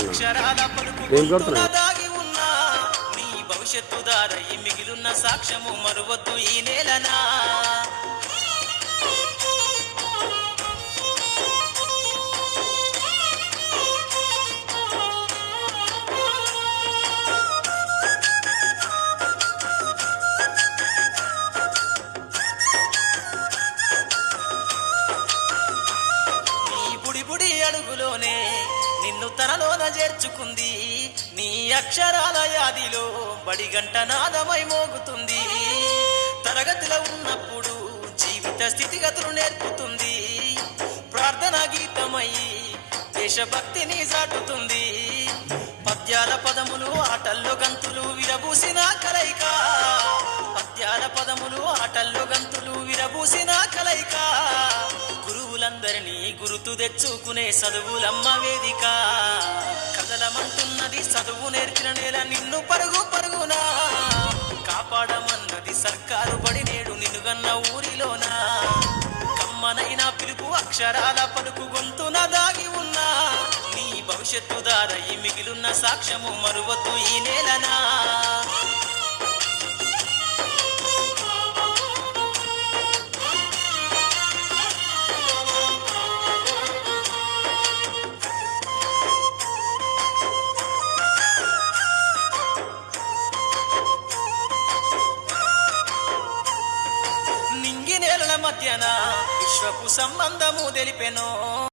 అక్షరాల పలుకుతున్న దాగి ఉన్నా నీ భవిష్యత్తు దారయి మిగిలున్న సాక్ష్యము మరువద్దు ఈ నేలనా. అడుగులోనే నిన్ను తనలోన చేర్చుకుంది, నీ అక్షరాల యాదిలో బడిగంట నాదమై మోగుతుంది. తరగతిలో ఉన్నప్పుడు జీవిత స్థితిగతులు నేర్పుతుంది, ప్రార్థన గీతమై దేశభక్తిని చాటుతుంది. పద్యాల పదములు ఆటల్లో గంతులు విరబూసిన కలయిక, పద్యాల పదములు ఆటల్లో గంతులు విరబూసిన కలయిక. గురువులందరినీ గురుతు తెచ్చుకునే చదువులమ్మ వేదిక. కదలమంటున్నది చదువు నేర్చిన నేల నిన్ను పరుగు పరుగునా, కాపాడమన్నది సర్కారు బడి నేడు నిన్నుగన్న ఊరిలోనా. కమ్మనైన పిలుపు అక్షరాల పలుకు గొంతున దాగి ఉన్నా నీ భవిష్యత్తు దారయి మిగిలున్న సాక్ష్యము మరువద్దు ఈ నేలనా. మధ్యన విశ్వపు సంబంధము తెలిపెనో,